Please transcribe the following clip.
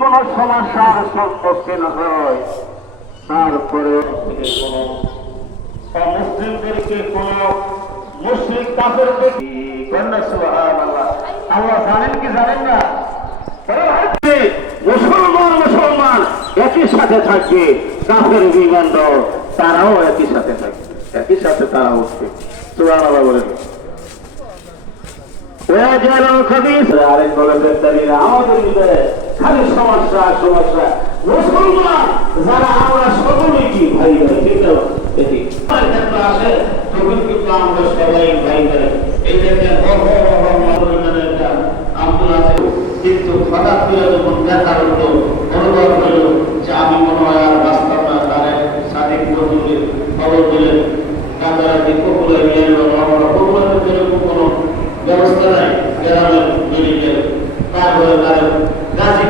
কোনো সমস্যার সম্মুখীন হয় তারপরে মুসলিমদেরকে কোন মুশরিক কাফেরকে আল্লাহ জানেন কি জানেন না? মুসলমান একই সাথে থাকবে, কাফের বিবন্ধ তারাও একই সাথে থাকবে, একই সাথে তারা উঠবে। সুবহানাল্লাহ বলেন। আরেক বলেন আমাদের ভিতরে খালি সমস্যা সমস্যা। মুসলমান যারা আমরা সকলেই কি ভাই ভাই, ঠিক না? আসে তখন কিন্তু আমরা সবাই ভাই ভাই। এই দেখেন আব্দুল আছে, কিন্তু হঠাৎ করে যখন দেখা হলো অনুভব হলো যে আমি মনে হয় আর বাঁচতাম না, তারে স্বাধীন করলে খবর দিলেন কাতারা দীপকুলে নিয়ে এলো। আমরা পপুলারের যেরকম কোনো ব্যবস্থা নাই গ্রামের মেডিকেল, তারপরে তার গাজী